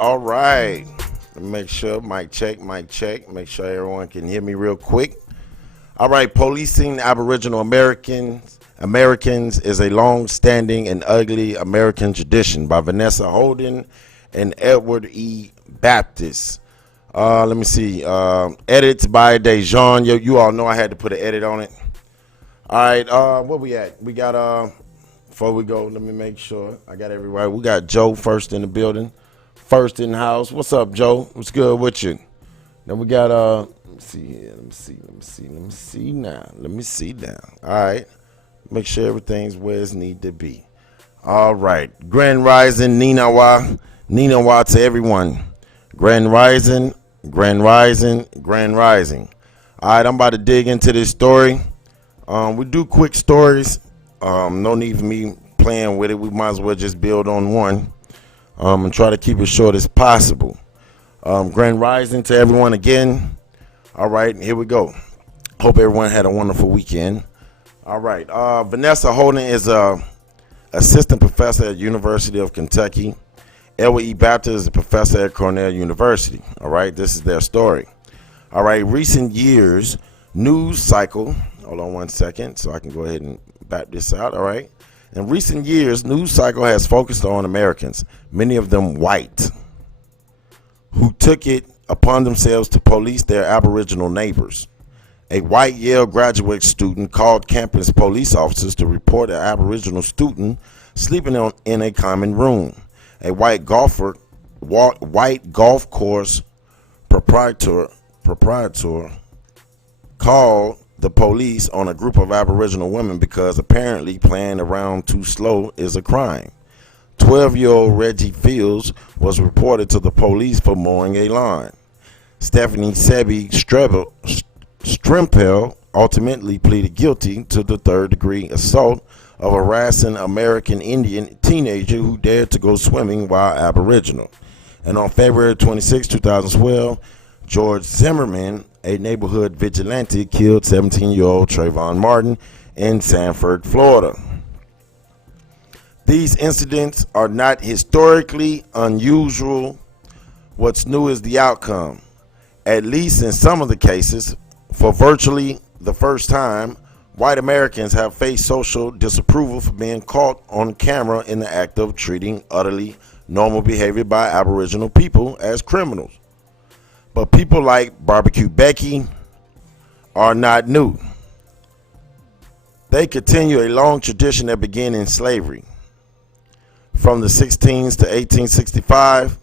All right. Let me make sure. Mic check, mic check. Make sure everyone can hear me real quick. All right. Policing Aboriginal Americans is a long-standing and ugly American tradition by Vanessa Holden and Edward E. Baptist. Let me see. Edits by Dejan. You all know I had to put an edit on it. All right. Where we at? We got before we go, let me make sure I got everybody. We got Joe first in the building, first in the house. What's up, Joe? What's good with you? Then we got let me see here. Let me see now. Let me see now. All right. Make sure everything's where it need to be. All right. Grand Rising, Nina Wa to everyone. Grand Rising, Grand Rising, Grand Rising. All right, I'm about to dig into this story. We do quick stories. No need for me playing with it. We might as well just build on one and try to keep it short as possible. Grand Rising to everyone again. All right, here we go. Hope everyone had a wonderful weekend. All right, Vanessa Holden is a assistant professor at University of Kentucky. Edward E. Baptist is a professor at Cornell University. All right, this is their story. All right, recent years news cycle. Hold on 1 second so I can go ahead and back this out. All right. In recent years, news cycle has focused on Americans, many of them white, who took it upon themselves to police their Aboriginal neighbors. A white Yale graduate student called campus police officers to report an Aboriginal student sleeping in a common room. A white golf course proprietor called the police on a group of Aboriginal women because apparently playing around too slow is a crime. 12-year-old Reggie Fields was reported to the police for mowing a lawn. Stephanie Sebi Strimpel ultimately pleaded guilty to the third-degree assault of harassing American Indian teenager who dared to go swimming while Aboriginal. And on February 26, 2012, George Zimmerman, a neighborhood vigilante, killed 17-year-old Trayvon Martin in Sanford, Florida. These incidents are not historically unusual. What's new is the outcome. At least in some of the cases, for virtually the first time, white Americans have faced social disapproval for being caught on camera in the act of treating utterly normal behavior by Aboriginal people as criminals. But people like Barbecue Becky are not new. They continue a long tradition that began in slavery. From the 16s to 1865,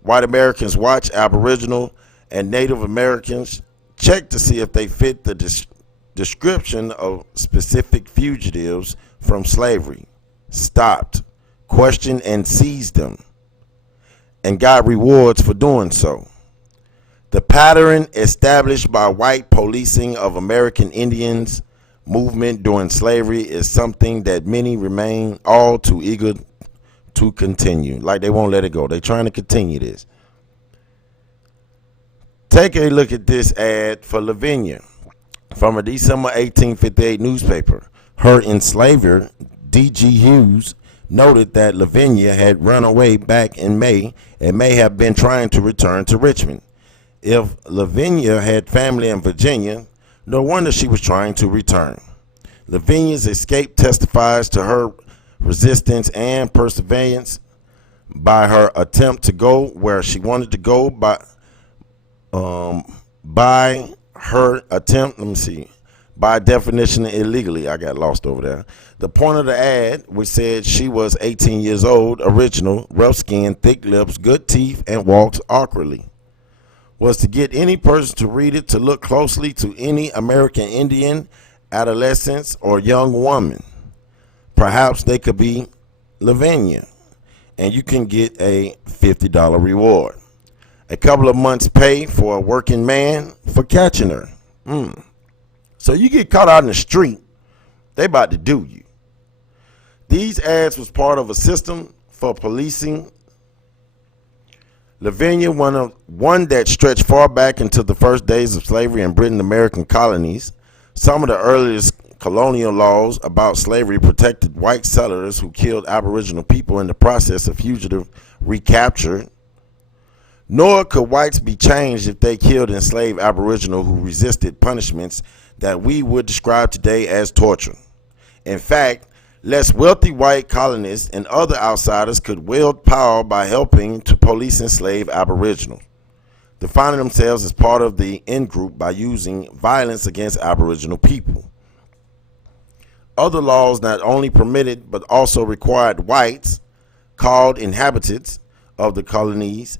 white Americans watched Aboriginal and Native Americans check to see if they fit the description of specific fugitives from slavery, stopped, questioned, and seized them, and got rewards for doing so. The pattern established by white policing of American Indians movement during slavery is something that many remain all too eager to continue. Like they won't let it go. They're trying to continue this. Take a look at this ad for Lavinia from a December 1858 newspaper. Her enslaver, D.G. Hughes, noted that Lavinia had run away back in May and may have been trying to return to Richmond. If Lavinia had family in Virginia, no wonder she was trying to return. Lavinia's escape testifies to her resistance and perseverance by her attempt to go where she wanted to go by definition illegally. I got lost over there. The point of the ad, which said she was 18 years old, original, rough skin, thick lips, good teeth, and walked awkwardly, was to get any person to read it to look closely to any American Indian, adolescent, or young woman. Perhaps they could be Lavinia, and you can get a $50 reward. A couple of months' pay for a working man for catching her. So you get caught out in the street, they about to do you. These ads was part of a system for policing Lavinia, one that stretched far back into the first days of slavery in Britain American colonies. Some of the earliest colonial laws about slavery protected white settlers who killed Aboriginal people in the process of fugitive recapture. Nor could whites be changed if they killed enslaved Aboriginal who resisted punishments that we would describe today as torture. In fact, less wealthy white colonists and other outsiders could wield power by helping to police enslaved Aboriginals, defining themselves as part of the in-group by using violence against Aboriginal people. Other laws not only permitted but also required whites, called inhabitants of the colonies,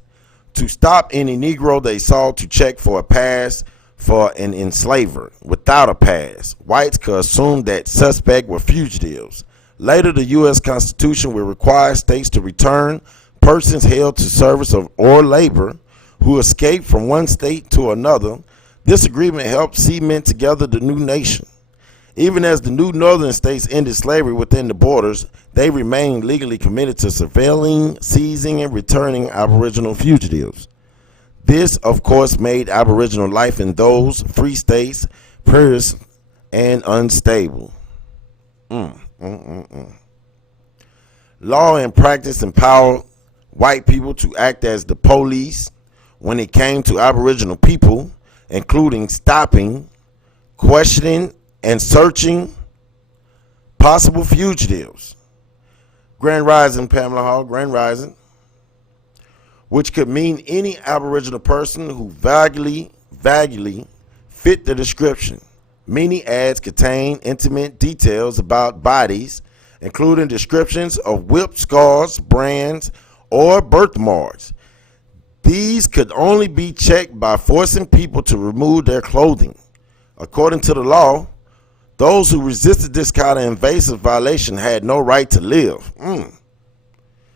to stop any Negro they saw to check for a pass for an enslaver. Without a pass, whites could assume that suspects were fugitives. Later, the U.S. Constitution will require states to return persons held to service or labor who escaped from one state to another. This agreement helped cement together the new nation. Even as the new northern states ended slavery within the borders, they remained legally committed to surveilling, seizing, and returning Aboriginal fugitives. This, of course, made Aboriginal life in those free states precarious and unstable. Law and practice empowered white people to act as the police when it came to Aboriginal people, including stopping, questioning, and searching possible fugitives. Grand Rising, Pamela Hall, Grand Rising, which could mean any Aboriginal person who vaguely fit the description. Many ads contain intimate details about bodies, including descriptions of whip scars, brands, or birthmarks. These could only be checked by forcing people to remove their clothing. According to the law, those who resisted this kind of invasive violation had no right to live.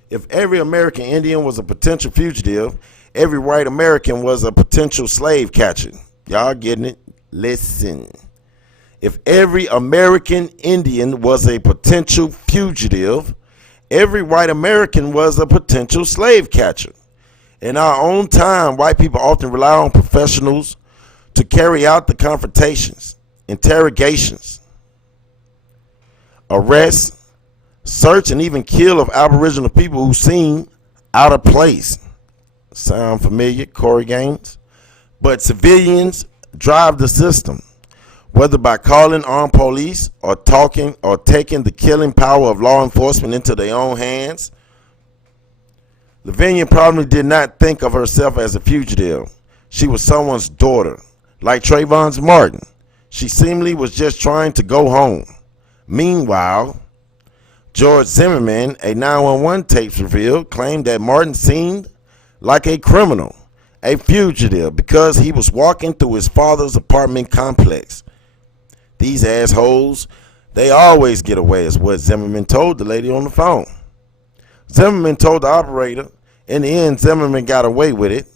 If every American Indian was a potential fugitive, every white American was a potential slave catcher. Y'all getting it? Listen. If every American Indian was a potential fugitive, every white American was a potential slave catcher. In our own time, white people often rely on professionals to carry out the confrontations, interrogations, arrests, search, and even kill of Aboriginal people who seem out of place. Sound familiar? Corey Gaines? But civilians drive the system, whether by calling armed police or taking the killing power of law enforcement into their own hands. Lavinia probably did not think of herself as a fugitive. She was someone's daughter. Like Trayvon Martin, she seemingly was just trying to go home. Meanwhile, George Zimmerman, a 911 tapes revealed, claimed that Martin seemed like a criminal, a fugitive, because he was walking through his father's apartment complex. These assholes, they always get away, is what Zimmerman told the lady on the phone. Zimmerman told the operator, in the end, Zimmerman got away with it.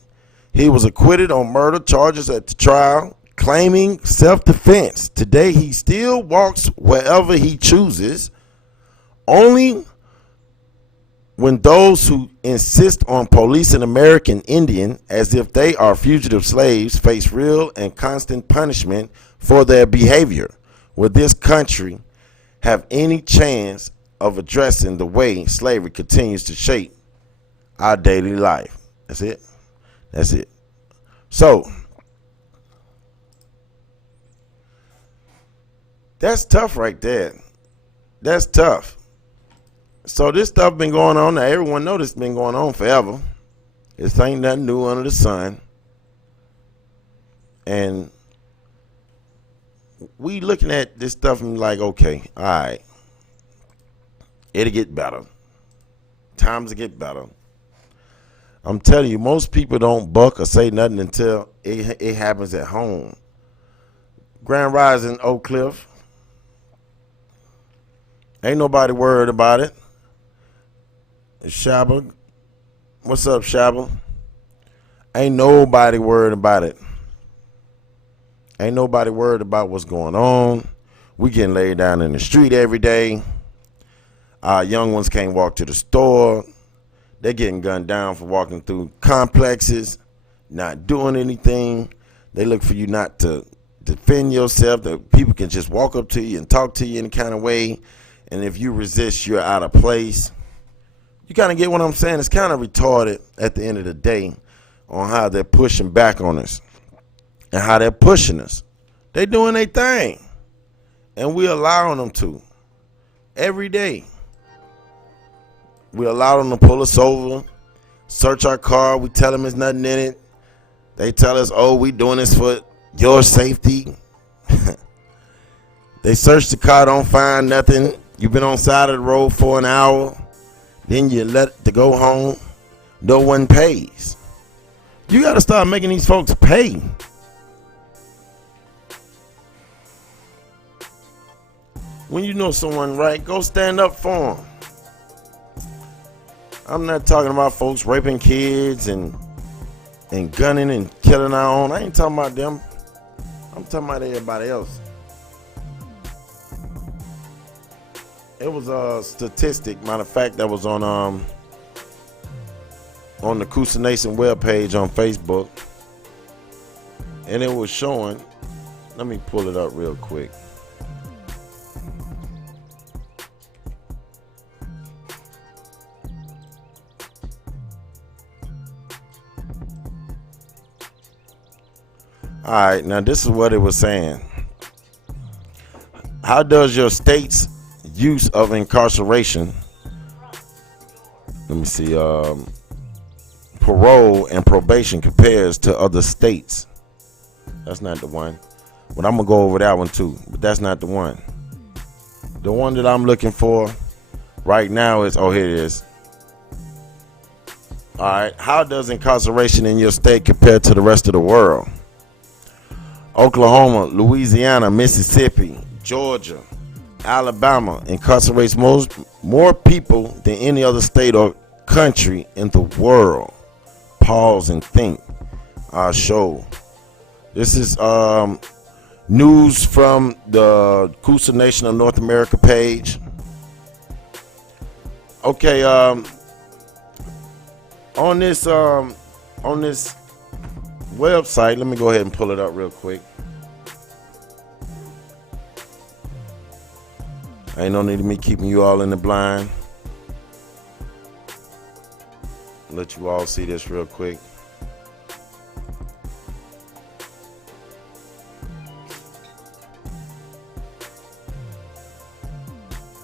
He was acquitted on murder charges at the trial, claiming self-defense. Today, he still walks wherever he chooses, only when those who insist on policing American Indian as if they are fugitive slaves face real and constant punishment for their behavior. Will this country have any chance of addressing the way slavery continues to shape our daily life? That's it. That's it. So, that's tough right there. That's tough. So this stuff been going on. Now everyone knows this been going on forever. This ain't nothing new under the sun. And we looking at this stuff and like, okay, all right, it'll get better. Times will get better. I'm telling you, most people don't buck or say nothing until it happens at home. Grand Rising, Oak Cliff. Ain't nobody worried about it. Shabba. What's up, Shabba? Ain't nobody worried about it. Ain't nobody worried about what's going on. We getting laid down in the street every day. Our young ones can't walk to the store. They're getting gunned down for walking through complexes, not doing anything. They look for you not to defend yourself, that people can just walk up to you and talk to you in any kind of way. And if you resist, you're out of place. You kind of get what I'm saying? It's kind of retarded at the end of the day on how they're pushing back on us and how they're pushing us. They doing their thing, and we allowing them to every day. We allow them to pull us over, search our car. We tell them there's nothing in it. They tell us, oh, we doing this for your safety. They search the car, don't find nothing. You've been on the side of the road for an hour. Then you let it to go home. No one pays. You got to start making these folks pay. When you know someone right, go stand up for them. I'm not talking about folks raping kids and gunning and killing our own. I ain't talking about them. I'm talking about everybody else. It was a statistic, matter of fact, that was on the Coosa Nation webpage on Facebook. And it was showing, let me pull it up real quick. All right, now this is what it was saying. How does your state's use of incarceration, let me see, parole and probation compares to other states? That's not the one. But I'm going to go over that one too. But that's not the one. The one that I'm looking for right now is, oh, here it is. All right. How does incarceration in your state compare to the rest of the world? Oklahoma, Louisiana, Mississippi, Georgia, Alabama incarcerates more people than any other state or country in the world. Pause and think. I'll show. This is news from the Coosa Nation of North America page. Okay, on this website, let me go ahead and pull it up real quick. Ain't no need of me keeping you all in the blind. Let you all see this real quick.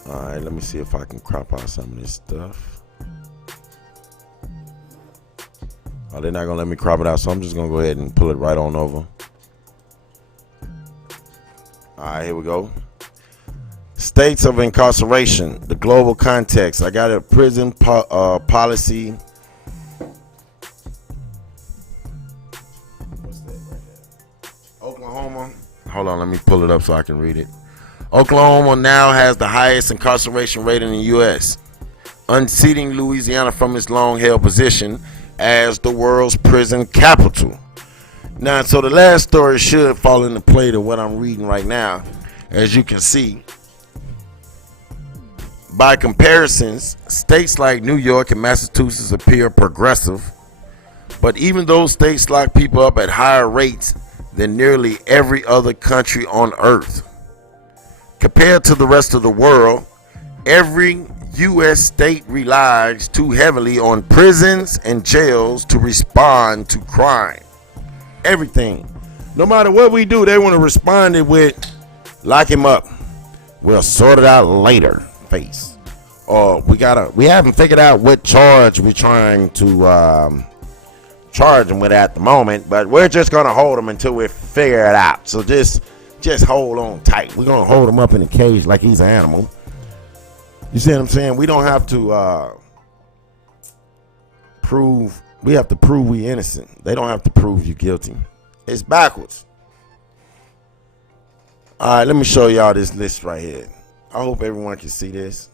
All right, let me see if I can crop out some of this stuff. Oh, they're not gonna let me crop it out, so I'm just gonna go ahead and pull it right on over. All right, here we go. States of incarceration, the global context. I got a prison policy. What's that right there? Oklahoma. Hold on, let me pull it up so I can read it. Oklahoma now has the highest incarceration rate in the U.S., unseating Louisiana from its long-held position as the world's prison capital. Now, so the last story should fall into play to what I'm reading right now. As you can see, by comparisons, states like New York and Massachusetts appear progressive, but even those states lock people up at higher rates than nearly every other country on earth. Compared to the rest of the world, every U.S. state relies too heavily on prisons and jails to respond to crime. Everything. No matter what we do, they want to respond with, lock him up. We'll sort it out later. Face. Or we haven't figured out what charge we're trying to charge him with at the moment, but we're just gonna hold him until we figure it out. So just hold on tight. We're gonna hold him up in a cage like he's an animal. You see what I'm saying? We don't have to prove. We have to prove we innocent. They don't have to prove you guilty. It's backwards. All right, let me show y'all this list right here. I hope everyone can see this.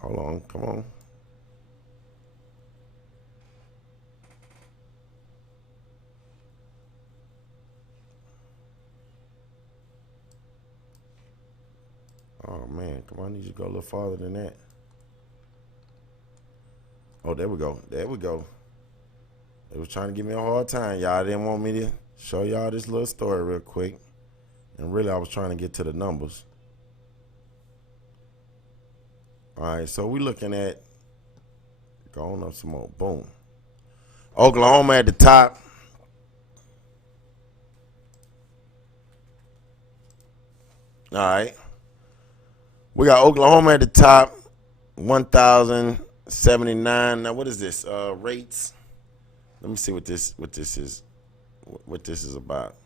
Hold on, come on. Oh man, come on, I need you to go a little farther than that. Oh, there we go. There we go. They was trying to give me a hard time. Y'all didn't want me to show y'all this little story real quick. And really, I was trying to get to the numbers. All right, so we're looking at Going up some more. Boom. Oklahoma at the top. All right. We got Oklahoma at the top. 1,079. Now what is this? Rates. Let me see what this is. What this is about.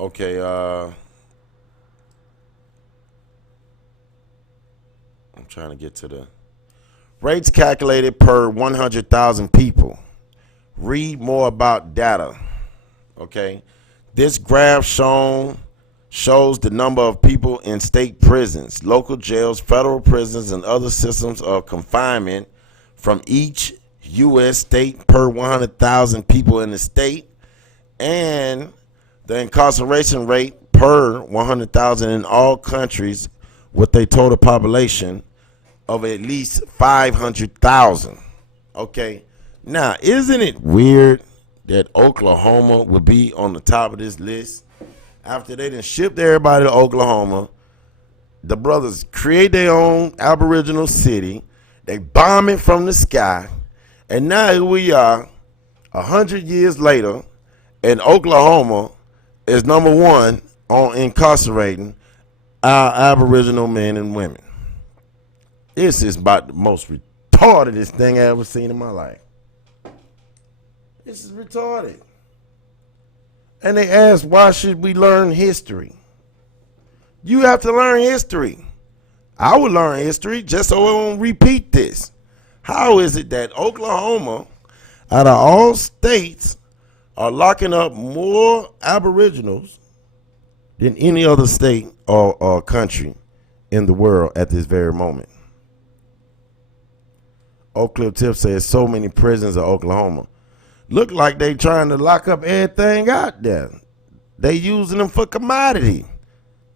Okay, I'm trying to get to the rates calculated per 100,000 people. Read more about data. Okay, this graph shows the number of people in state prisons, local jails, federal prisons, and other systems of confinement from each U.S. state per 100,000 people in the state, and the incarceration rate per 100,000 in all countries with a total population of at least 500,000. Okay, now isn't it weird that Oklahoma would be on the top of this list after they done shipped everybody to Oklahoma? The brothers create their own aboriginal city. They bomb it from the sky, and now here we are, 100 years later, and Oklahoma is number one on incarcerating our aboriginal men and women. This is about the most retardedest thing I ever seen in my life. This is retarded. And they ask, why should we learn history? You have to learn history. I would learn history just so I won't repeat this. How is it that Oklahoma, out of all states, are locking up more aboriginals than any other state or country in the world at this very moment? Oak Cliff Tip says so many prisons in Oklahoma. Look like they trying to lock up everything out there. They using them for commodity.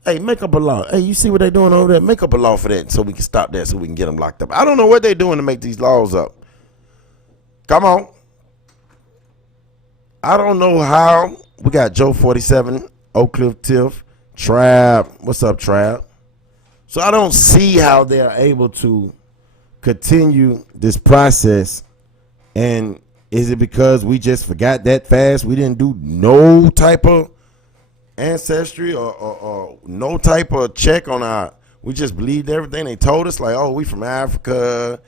Hey, make up a law. Hey, you see what they doing over there? Make up a law for that so we can stop that, so we can get them locked up. I don't know what they doing to make these laws up. Come on. I don't know how. We got Joe 47, Oak Cliff Tiff, Trab. What's up, Trab? So I don't see how they're able to continue this process. And is it because we just forgot that fast? We didn't do no type of ancestry or no type of check on our, we just believed everything they told us, like, oh, we from Africa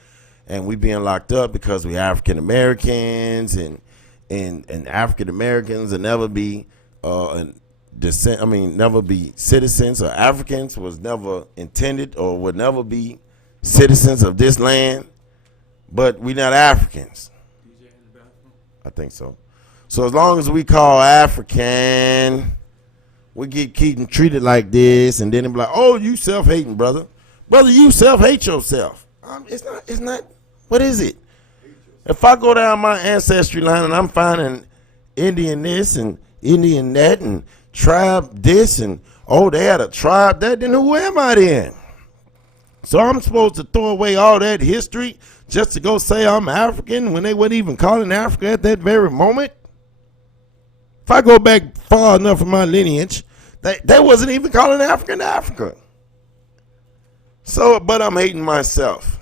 and we being locked up because we African Americans, and African Americans will never be never be citizens, or Africans was never intended or would never be citizens of this land, but we not Africans. I think so. So as long as we call African, we get keeping treated like this, and then it be like, oh, you self-hating, brother. Brother, you self-hate yourself. It's not, what is it? If I go down my ancestry line and I'm finding Indian this and Indian that and tribe this, and oh, they had a tribe that, then who am I then? So I'm supposed to throw away all that history just to go say I'm African when they weren't even calling Africa at that very moment? If I go back far enough in my lineage, they wasn't even calling African Africa. So, but I'm hating myself.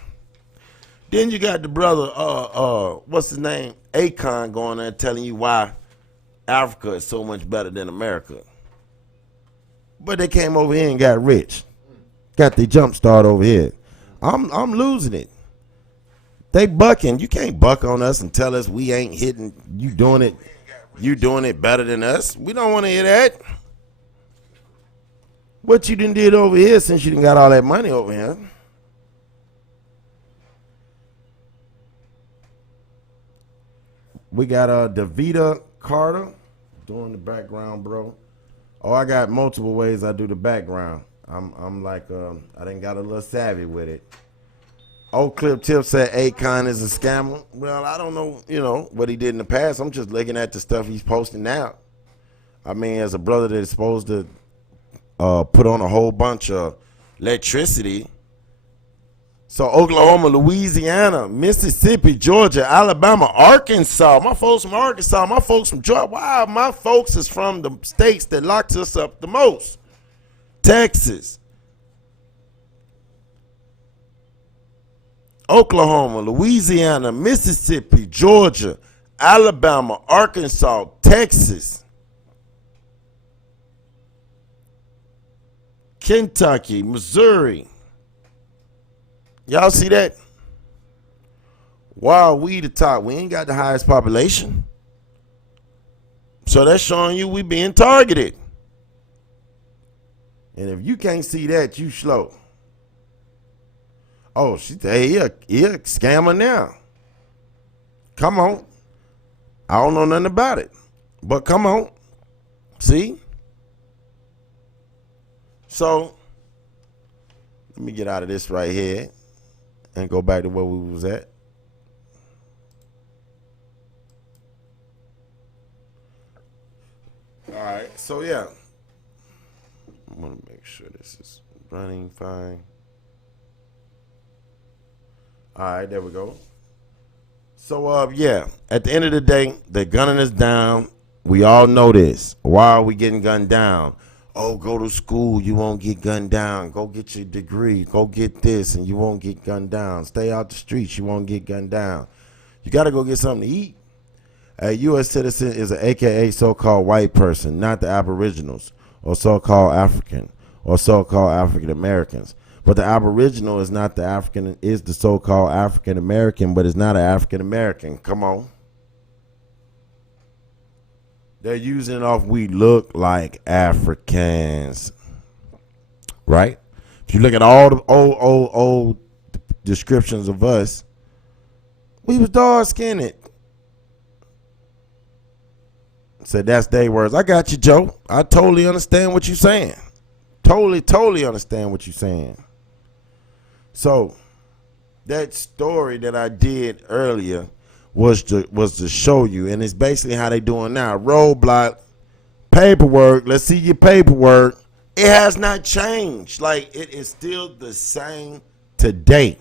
Then you got the brother, what's his name? Akon going there telling you why Africa is so much better than America. But they came over here and got rich. Got the jump start over here. I'm losing it. They bucking. You can't buck on us and tell us we ain't hitting. You doing it better than us. We don't want to hear that. What you done did over here since you done got all that money over here? We got Davita Carter doing the background, bro. Oh, I got multiple ways I do the background. I'm like, I done got a little savvy with it. Oak Cliff Tip said Akon is a scammer. Well, I don't know, what he did in the past. I'm just looking at the stuff he's posting now. I mean, as a brother that is supposed to put on a whole bunch of electricity. So Oklahoma, Louisiana, Mississippi, Georgia, Alabama, Arkansas. My folks from Arkansas. My folks from Georgia. Wow, my folks is from the states that locked us up the most. Texas, Oklahoma, Louisiana, Mississippi, Georgia, Alabama, Arkansas, Texas, Kentucky, Missouri. Y'all see that? Why are we the top? We ain't got the highest population. So that's showing you we being targeted. And if you can't see that, you slow. Oh, she said, hey, he a scammer now. Come on. I don't know nothing about it. But come on. See? So, let me get out of this right here and go back to where we was at. All right, so yeah. I'm going to make sure this is running fine. All right, there we go. So, yeah, at the end of the day, they're gunning us down. We all know this. Why are we getting gunned down? Oh, go to school, you won't get gunned down. Go get your degree. Go get this, and you won't get gunned down. Stay out the streets, you won't get gunned down. You got to go get something to eat. A U.S. citizen is an AKA so-called white person, not the Aboriginals, or so-called African, or so-called African Americans. But the Aboriginal is not the African, is the so-called African American, but it's not an African American. Come on. They're using it off we look like Africans. Right? If you look at all the old descriptions of us, we was dark-skinned. So that's their words. I got you, Joe. I totally understand what you're saying. Totally understand what you're saying. So that story that I did earlier was to show you, and it's basically how they doing now. Roadblock, paperwork. Let's see your paperwork. It has not changed. Like, it is still the same today.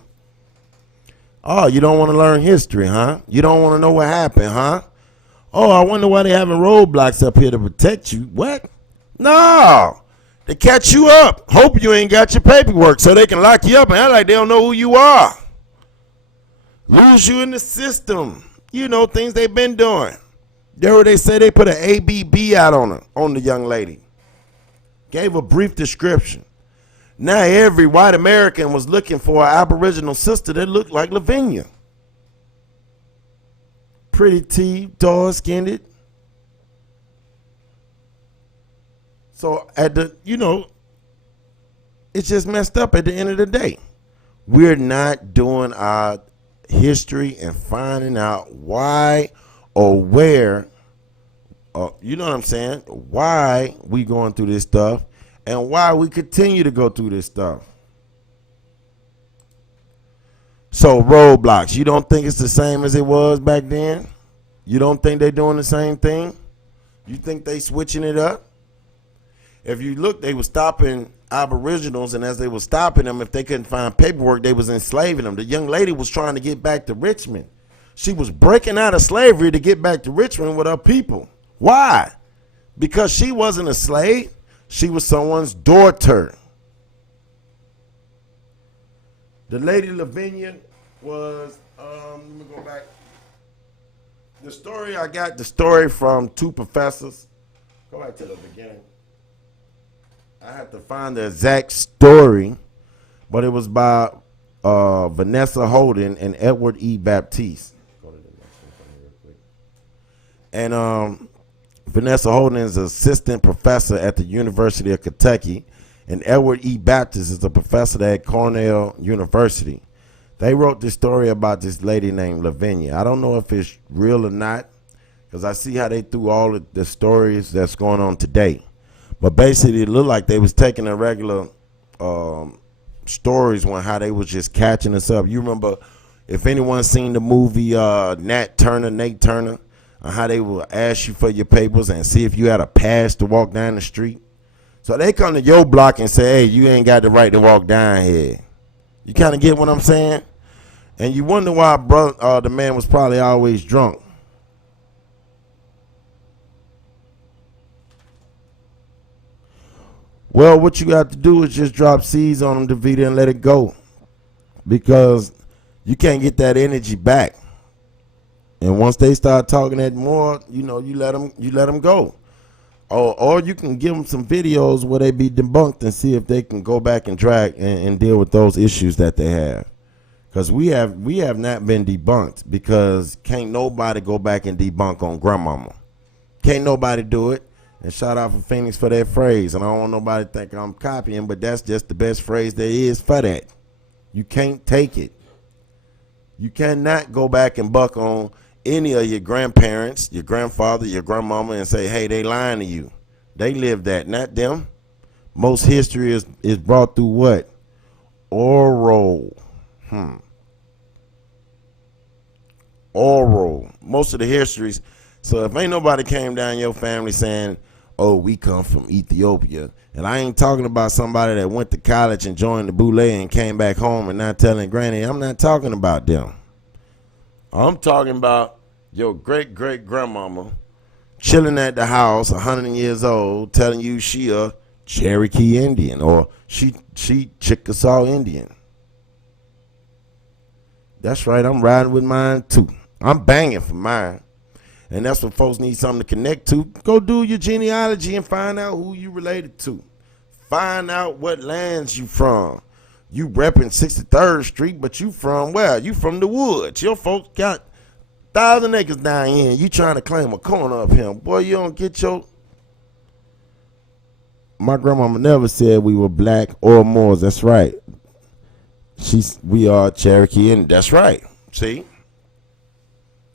Oh, you don't want to learn history, huh? You don't want to know what happened, huh? Oh, I wonder why they having roadblocks up here to protect you. What? No. They catch you up. Hope you ain't got your paperwork so they can lock you up and act like they don't know who you are. Lose you in the system. You know, things they've been doing. There they say they put an ABB out on her, on the young lady. Gave a brief description. Now every white American was looking for an Aboriginal sister that looked like Lavinia. Pretty T, dark-skinned. So it's just messed up at the end of the day. We're not doing our history and finding out why or where, you know what I'm saying, why we going through this stuff and why we continue to go through this stuff. So roadblocks, you don't think it's the same as it was back then? You don't think they're doing the same thing? You think they switching it up? If you look, they were stopping Aboriginals, and as they were stopping them, if they couldn't find paperwork, they was enslaving them. The young lady was trying to get back to Richmond. She was breaking out of slavery to get back to Richmond with her people. Why? Because she wasn't a slave. She was someone's daughter. The lady Lavinia was, let me go back. The story, I got the story from two professors. Go back to the beginning. I have to find the exact story, but it was by Vanessa Holden and Edward E. Baptiste. Go to the next one real quick. And Vanessa Holden is an assistant professor at the University of Kentucky, and Edward E. Baptiste is a professor at Cornell University. They wrote this story about this lady named Lavinia. I don't know if it's real or not, because I see how they threw all of the stories that's going on today. But basically, it looked like they was taking the regular stories on how they was just catching us up. You remember, if anyone seen the movie Nate Turner, on how they will ask you for your papers and see if you had a pass to walk down the street. So they come to your block and say, hey, you ain't got the right to walk down here. You kind of get what I'm saying? And you wonder why the man was probably always drunk. Well, what you got to do is just drop seeds on them, Davita, and let it go, because you can't get that energy back. And once they start talking that more, you let them go. Or you can give them some videos where they be debunked and see if they can go back and drag and deal with those issues that they have. Because we have not been debunked, because can't nobody go back and debunk on grandmama. Can't nobody do it. And shout out for Phoenix for that phrase. And I don't want nobody to think I'm copying, but that's just the best phrase there is for that. You can't take it. You cannot go back and buck on any of your grandparents, your grandfather, your grandmama, and say, hey, they lying to you. They live that, not them. Most history is brought through what? Oral. Oral. Most of the histories. So if ain't nobody came down your family saying, oh, we come from Ethiopia, and I ain't talking about somebody that went to college and joined the Boule and came back home and not telling granny, I'm not talking about them. I'm talking about your great-great-grandmama chilling at the house, 100 years old, telling you she a Cherokee Indian or she Chickasaw Indian. That's right, I'm riding with mine too. I'm banging for mine. And that's what folks need something to connect to. Go do your genealogy and find out who you related to. Find out what lands you from. You repping 63rd Street, but you from where? You from the woods. Your folks got 1,000 acres down here, and you trying to claim a corner of him. Boy, you don't get your... My grandmama never said we were black or Moors. That's right. We are Cherokee, and that's right. See?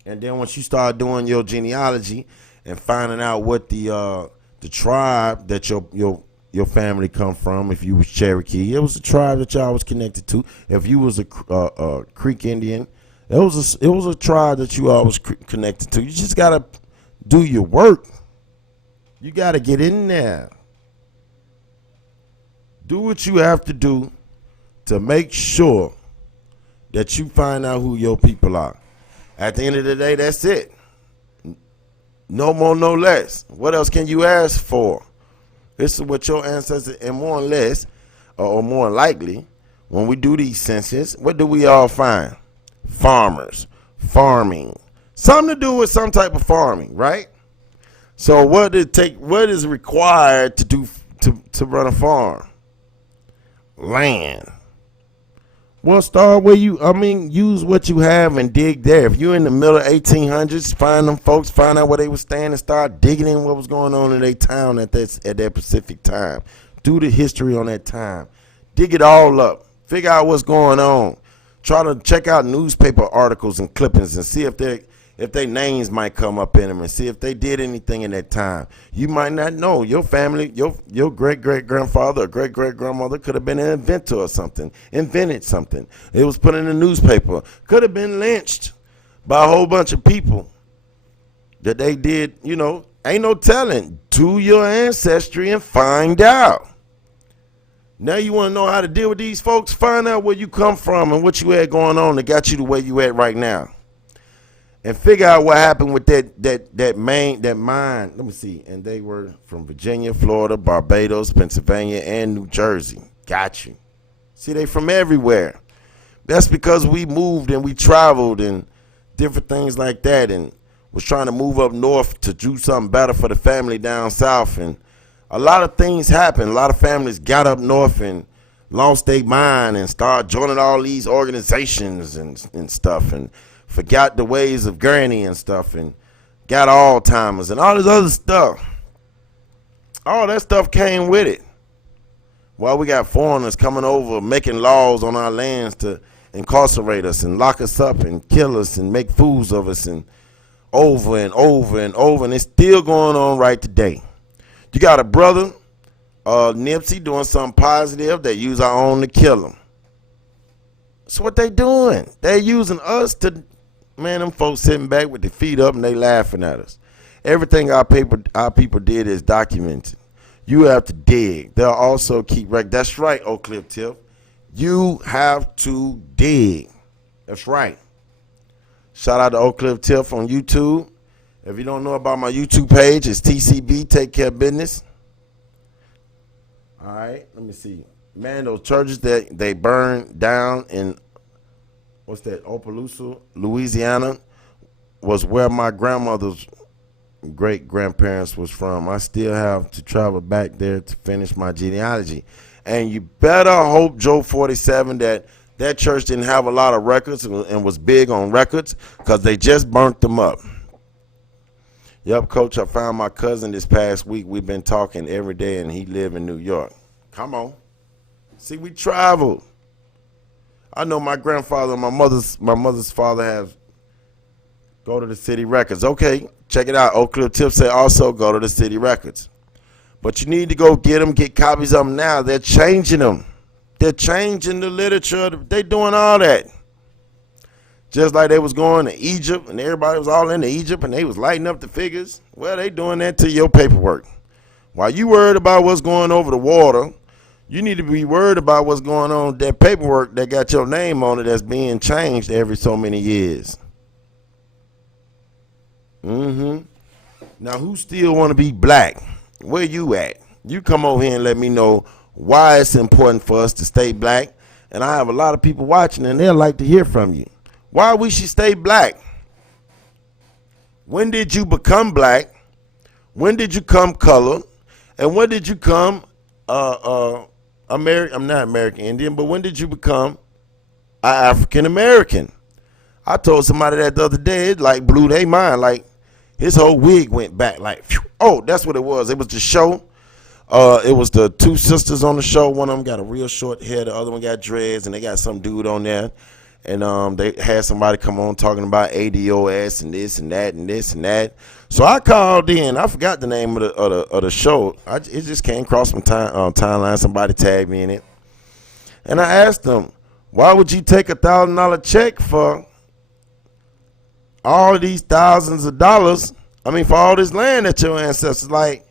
And then once you start doing your genealogy and finding out what the tribe that your family come from, if you was Cherokee, it was a tribe that y'all was connected to. If you was a Creek Indian, it was a tribe that you all was connected to. You just gotta do your work. You gotta get in there. Do what you have to do to make sure that you find out who your people are. At the end of the day, that's it. No more, no less. What else can you ask for? This is what your ancestors, and more or less, or more likely, when we do these census, what do we all find? Farmers, farming. Something to do with some type of farming, right? So what is required to do to run a farm? Land. Well, start where use what you have and dig there. If you're in the middle of 1800s, find them folks, find out where they were staying, and start digging in what was going on in their town at that specific time. Do the history on that time. Dig it all up. Figure out what's going on. Try to check out newspaper articles and clippings and see if their names might come up in them, and see if they did anything in that time. You might not know. Your family, your great-great-grandfather or great-great-grandmother could have been an inventor or something, invented something. It was put in the newspaper. Could have been lynched by a whole bunch of people that they did, ain't no telling. Do your ancestry and find out. Now you want to know how to deal with these folks? Find out where you come from and what you had going on that got you to where you at right now. And figure out what happened with that mine. Let me see. And they were from Virginia, Florida, Barbados, Pennsylvania, and New Jersey. Got you. See, they from everywhere. That's because we moved and we traveled and different things like that, and was trying to move up north to do something better for the family down south. And a lot of things happened. A lot of families got up north and lost their mind and started joining all these organizations and stuff, and forgot the ways of granny and stuff, and got Alzheimer's and all this other stuff. All that stuff came with it. While we got foreigners coming over, making laws on our lands to incarcerate us and lock us up and kill us and make fools of us, and over and over and over, and it's still going on right today. You got a brother, Nipsey, doing something positive. They use our own to kill him. That's what they doing. They're using us to... Man, them folks sitting back with their feet up and they laughing at us. Everything our people did is documented. You have to dig. They'll also keep record. That's right, Oak Cliff Tiff. You have to dig. That's right. Shout out to Oak Cliff Tiff on YouTube. If you don't know about my YouTube page, it's TCB, Take Care of Business. All right, let me see. Man, those churches that they burned down in what's that, Opelousas, Louisiana, was where my grandmother's great grandparents was from. I still have to travel back there to finish my genealogy. And you better hope, Joe 47, that church didn't have a lot of records and was big on records, because they just burnt them up. Yep, Coach, I found my cousin this past week. We've been talking every day, and he live in New York. Come on. See, we traveled. I know my grandfather and my mother's father have go to the city records. Okay, check it out. Oak Cliff Tips say also go to the city records. But you need to go get them, get copies of them now. They're changing them. They're changing the literature. They doing all that. Just like they was going to Egypt and everybody was all into Egypt and they was lighting up the figures. Well, they doing that to your paperwork. While you worried about what's going over the water, you need to be worried about what's going on with that paperwork that got your name on it that's being changed every so many years. Now, who still want to be black? Where you at? You come over here and let me know why it's important for us to stay black. And I have a lot of people watching and they'll like to hear from you. Why we should stay black? When did you become black? When did you come color? And when did you come American? I'm not American Indian, but when did you become African American? I told somebody that the other day, it like blew their mind. Like his whole wig went back. Like, phew. Oh, that's what it was. It was the show. It was the two sisters on the show. One of them got a real short hair. The other one got dreads, and they got some dude on there. And they had somebody come on talking about ADOS and this and that and this and that. So I called in. I forgot the name of the show. It just came across my timeline. Somebody tagged me in it. And I asked them, why would you take $1,000 check for all these thousands of dollars? I mean, for all this land that your ancestors, like,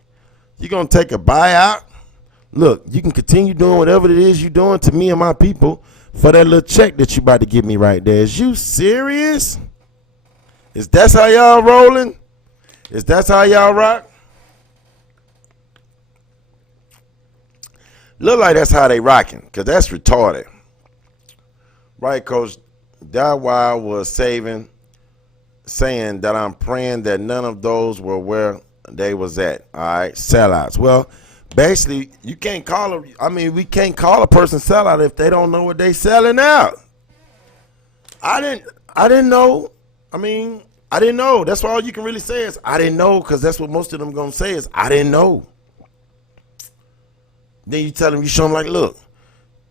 you going to take a buyout? Look, you can continue doing whatever it is you're doing to me and my people for that little check that you about to give me right there. Is you serious? Is that how y'all rolling? Is that how y'all rock? Look like that's how they rocking, because that's retarded. Right, Coach? That why I was saying that I'm praying that none of those were where they was at. All right, sellouts. Well, basically, you can't call we can't call a person sellout if they don't know what they selling out. I didn't know. I didn't know. That's all you can really say is I didn't know, because that's what most of them gonna say is I didn't know. Then you tell them, you show them like, look,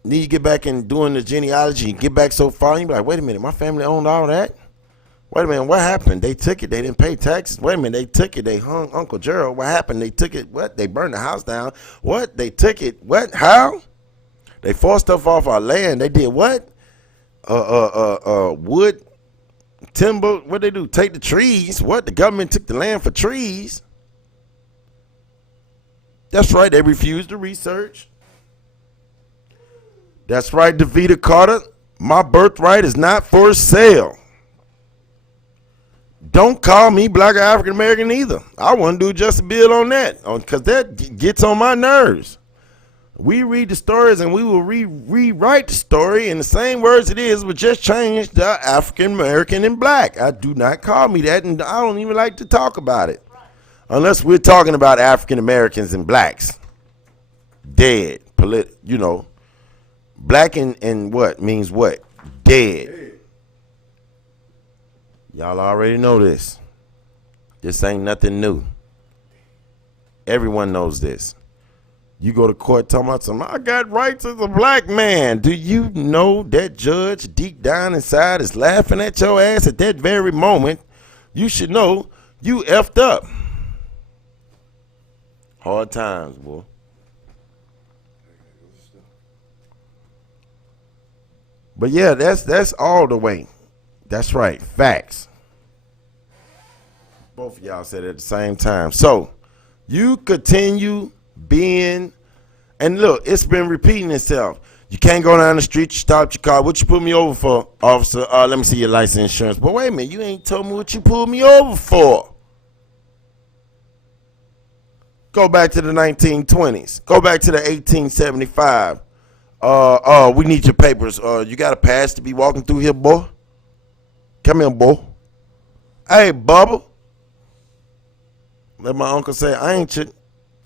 then you get back and doing the genealogy, and get back so far, and you be like, wait a minute, my family owned all that? Wait a minute, what happened? They took it, they didn't pay taxes. Wait a minute, they took it, they hung Uncle Gerald. What happened? They took it, what? They burned the house down. What? They took it, what? How? They forced stuff off our land. They did what? Wood, timber, what they do? Take the trees. What? The government took the land for trees. That's right, they refused to research. That's right, DeVita Carter. My birthright is not for sale. Don't call me black or African American either. I want to do just a bill on that, because that gets on my nerves. We read the stories and we will rewrite the story in the same words it is, but just change the African American and black. I do not call me that, and I don't even like to talk about it. Unless we're talking about African Americans and blacks. Dead. Black and what means what? Dead. Y'all already know this. This ain't nothing new. Everyone knows this. You go to court talking about something, I got rights as a black man. Do you know that judge deep down inside is laughing at your ass at that very moment? You should know you effed up. Hard times, boy. But yeah, that's all the way. That's right. Facts. Both of y'all said it at the same time. So you continue being, and look, it's been repeating itself. You can't go down the street, you stopped your car. What you put me over for, officer? Let me see your license insurance. But wait a minute, you ain't told me what you pulled me over for. Go back to the 1920s. Go back to the 1875. We need your papers. You got a pass to be walking through here, boy? Come here, boy. Hey, Bubba. Let my uncle say, I ain't your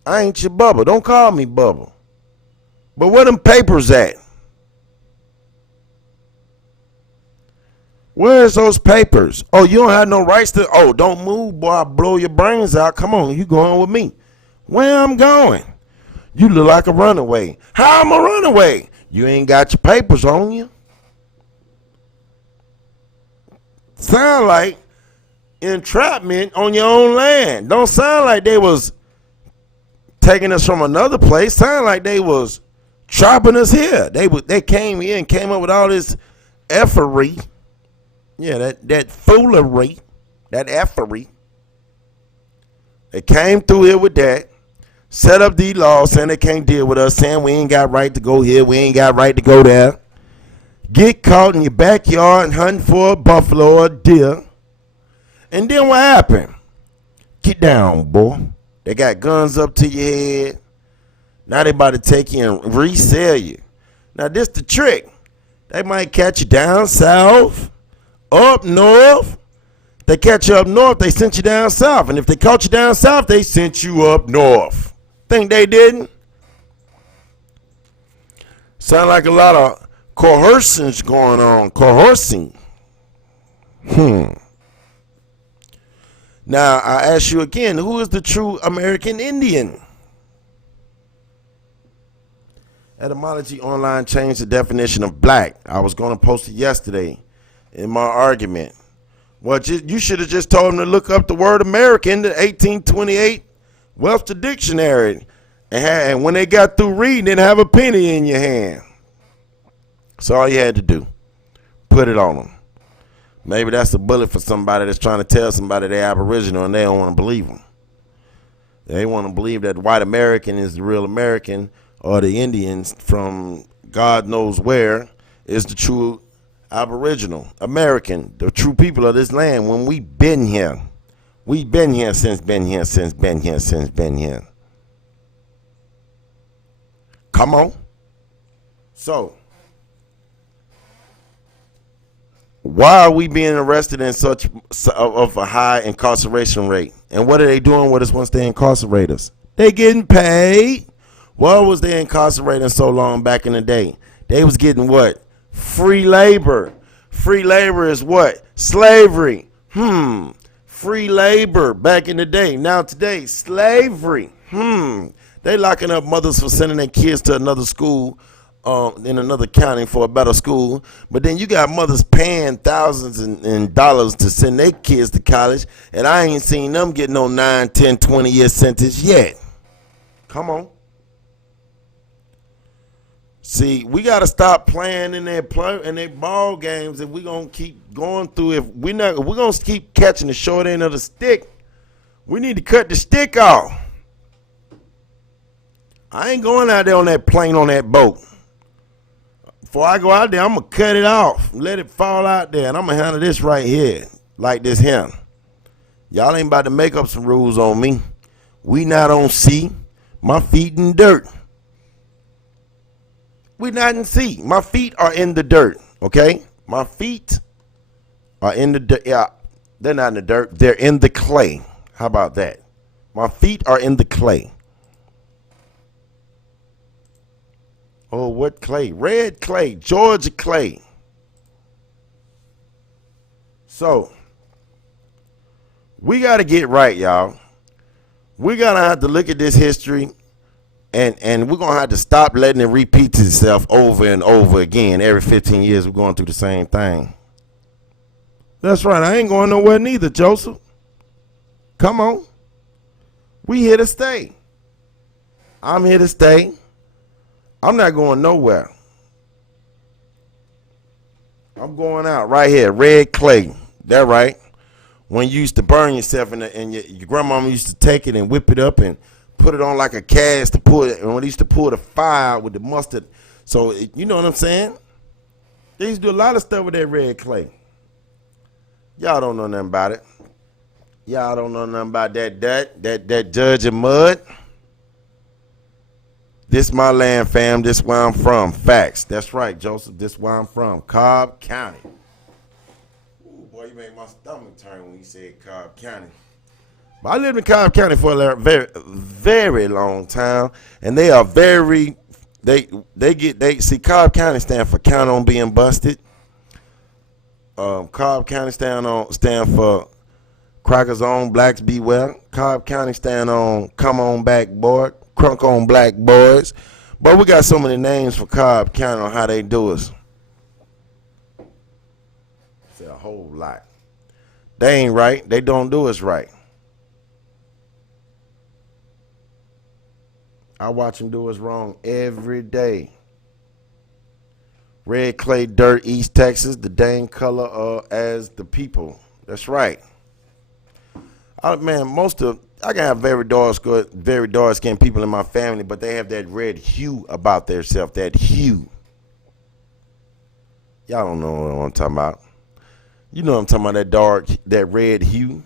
Bubba. Don't call me Bubba. But where them papers at? Where's those papers? Oh, you don't have no rights to. Oh, don't move, boy. I'll blow your brains out. Come on, you going with me. Where I'm going? You look like a runaway. How I'm a runaway? You ain't got your papers on you. Sound like entrapment on your own land. Don't sound like they was taking us from another place. Sound like they was trapping us here. They came here and came up with all this effery. Yeah, that foolery, that effery. They came through here with that, set up these laws saying they can't deal with us, saying we ain't got right to go here, we ain't got right to go there. Get caught in your backyard hunting for a buffalo or a deer. And then what happened? Get down, boy. They got guns up to your head. Now they about to take you and resell you. Now this the trick. They might catch you down south, up north. They catch you up north, they sent you down south. And if they caught you down south, they sent you up north. Think they didn't? Sound like a lot of coercion's going on. Coercing. Now, I ask you again, who is the true American Indian? Etymology Online changed the definition of black. I was going to post it yesterday in my argument. Well, you should have just told them to look up the word American, the 1828 Webster Dictionary. And when they got through reading it, have a penny in your hand. That's all you had to do. Put it on them. Maybe that's a bullet for somebody that's trying to tell somebody they're Aboriginal and they don't want to believe them. They want to believe that white American is the real American, or the Indians from God knows where is the true Aboriginal American, the true people of this land. When we been here, we been here since been here. Come on. So, why are we being arrested in such of a high incarceration rate? And what are they doing with us once they incarcerate us? They getting paid. Why was they incarcerating so long back in the day? They was getting what? Free labor. Free labor is what? Slavery. Free labor back in the day. Now today, slavery. They locking up mothers for sending their kids to another school in another county for a better school. But then you got mothers paying thousands in dollars to send their kids to college, and I ain't seen them get no 9, 10, 20-year sentence yet. Come on. See, we got to stop playing in their ball games if we're going to keep going through. If we're going to keep catching the short end of the stick, we need to cut the stick off. I ain't going out there on that plane, on that boat. Before I go out there, I'm going to cut it off, let it fall out there, and I'm going to handle this right here, like this here. Y'all ain't about to make up some rules on me. We not on sea. My feet in dirt. We not in sea. My feet are in the dirt, okay? My feet are in the dirt. Yeah, they're not in the dirt. They're in the clay. How about that? My feet are in the clay. Oh, what clay? Red clay, Georgia clay. So, we got to get right, y'all. We're going to have to look at this history, and we're going to have to stop letting it repeat itself over and over again. Every 15 years, we're going through the same thing. That's right. I ain't going nowhere neither, Joseph. Come on. We here to stay. I'm here to stay. I'm not going nowhere. I'm going out right here. Red clay. That right. When you used to burn yourself and your grandmama used to take it and whip it up and put it on like a cast to pull it. And when they used to pull the fire with the mustard. So, you know what I'm saying? They used to do a lot of stuff with that red clay. Y'all don't know nothing about it. Y'all don't know nothing about that judge of mud. This my land, fam. This where I'm from. Facts. That's right, Joseph. This where I'm from. Cobb County. Ooh, boy, you made my stomach turn when you said Cobb County. But I lived in Cobb County for a very, very long time, and they are very. They see Cobb County stand for count on being busted. Cobb County stand for Crackers on, Blacks Beware. Cobb County stand on Come On Back Boy, Crunk on Black Boys. But we got so many names for Cobb County on how they do us. It's a whole lot. They ain't right. They don't do us right. I watch them do us wrong every day. Red clay dirt, East Texas, the dang color as the people. That's right. Man, I can have very dark skinned people in my family, but they have that red hue about themselves. That hue. Y'all don't know what I'm talking about. You know what I'm talking about, that red hue.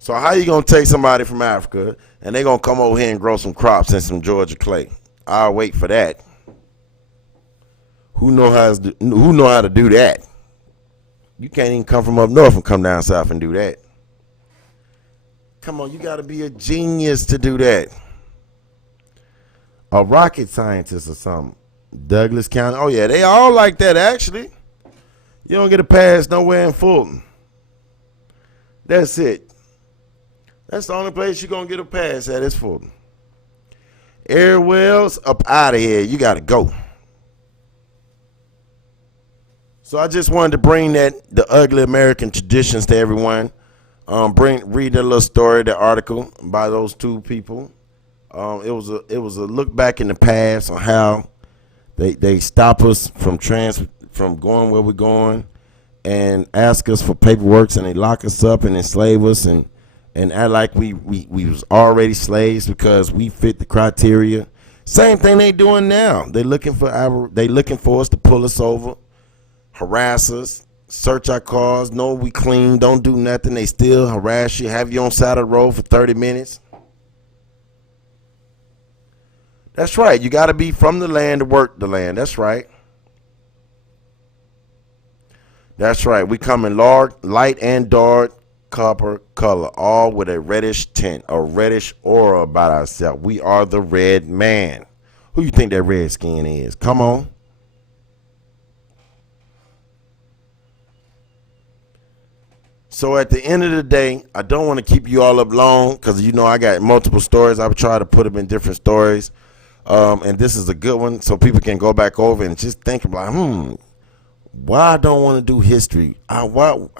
So how you gonna take somebody from Africa and they gonna come over here and grow some crops and some Georgia clay? I'll wait for that. Who know how to do that? You can't even come from up north and come down south and do that. Come on, you gotta be a genius to do that. A rocket scientist or something. Douglas County. Oh yeah, they all like that actually. You don't get a pass nowhere in Fulton. That's it. That's the only place you're gonna get a pass at is Fulton. Everywhere else, up out of here. You gotta go. So I just wanted to bring the ugly American traditions to everyone. Read a little story, the article by those two people. It was a look back in the past on how they stop us from going where we're going, and ask us for paperwork, and they lock us up and enslave us and act like we was already slaves because we fit the criteria. Same thing they doing now. They looking for us to pull us over, harass us, search our cars, know we clean, don't do nothing. They still harass you, have you on side of the road for 30 minutes. That's right. You got to be from the land to work the land. That's right. That's right. We come in light and dark copper color, all with a reddish tint, a reddish aura about ourselves. We are the red man. Who you think that red skin is? Come on. So at the end of the day, I don't want to keep you all up long because I got multiple stories. I've tried to put them in different stories. And this is a good one so people can go back over and just think about, why I don't want to do history. What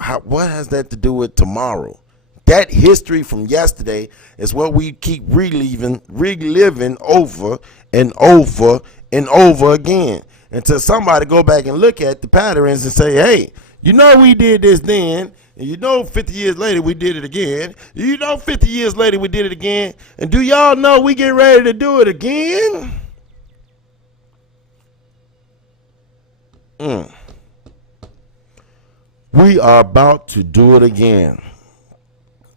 has that to do with tomorrow? That history from yesterday is what we keep reliving over and over and over again until somebody go back and look at the patterns and say, hey, we did this then, and 50 years later we did it again. 50 years later we did it again. And do y'all know we get ready to do it again? We are about to do it again.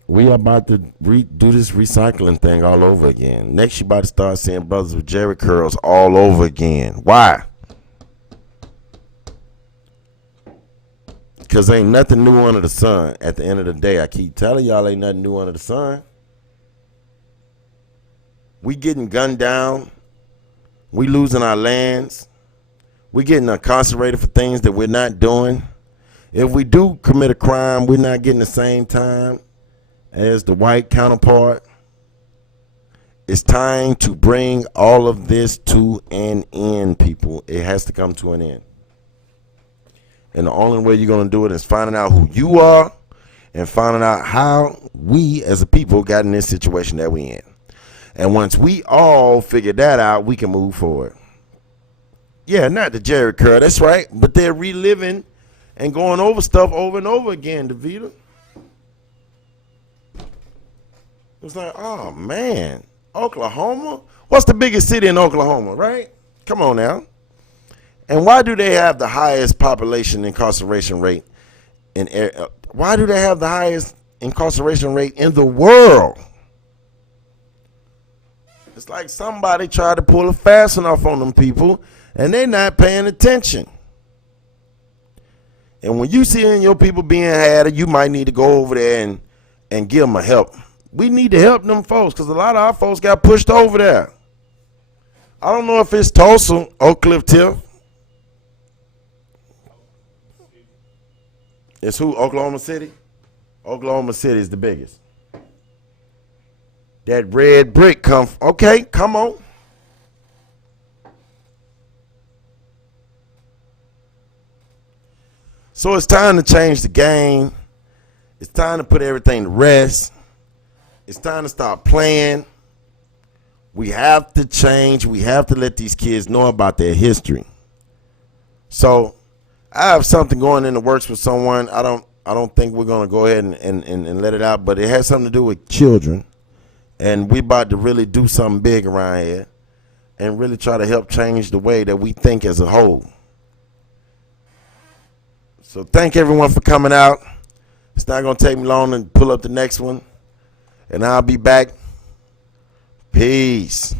We are about to do this recycling thing all over again. Next, you about to start seeing brothers with Jerry curls all over again. Why? Because ain't nothing new under the sun. At the end of the day, I keep telling y'all ain't nothing new under the sun. We getting gunned down. We losing our lands. We getting incarcerated for things that we're not doing. If we do commit a crime, we're not getting the same time as the white counterpart. It's time to bring all of this to an end, people. It has to come to an end. And the only way you're going to do it is finding out who you are and finding out how we as a people got in this situation that we in. And once we all figure that out, we can move forward. Yeah, not the Jerry curl, that's right. But they're reliving and going over stuff over and over again, DeVita. It's like, oh, man, Oklahoma? What's the biggest city in Oklahoma, right? Come on now. And why do they have the highest population incarceration rate why do they have the highest incarceration rate in the world? It's like somebody tried to pull a fast enough on them people, and they're not paying attention. And when you see your people being had, you might need to go over there and give them a help. We need to help them folks because a lot of our folks got pushed over there. I don't know if it's Tulsa, Oak Cliff, Tiff. It's who? Oklahoma City? Oklahoma City is the biggest. That red brick okay, come on. So it's time to change the game. It's time to put everything to rest. It's time to stop playing. We have to change. We have to let these kids know about their history. So I have something going in the works with someone. I don't think we're gonna go ahead and let it out, but it has something to do with children. And we about to really do something big around here and really try to help change the way that we think as a whole. So thank everyone for coming out. It's not going to take me long to pull up the next one. And I'll be back. Peace.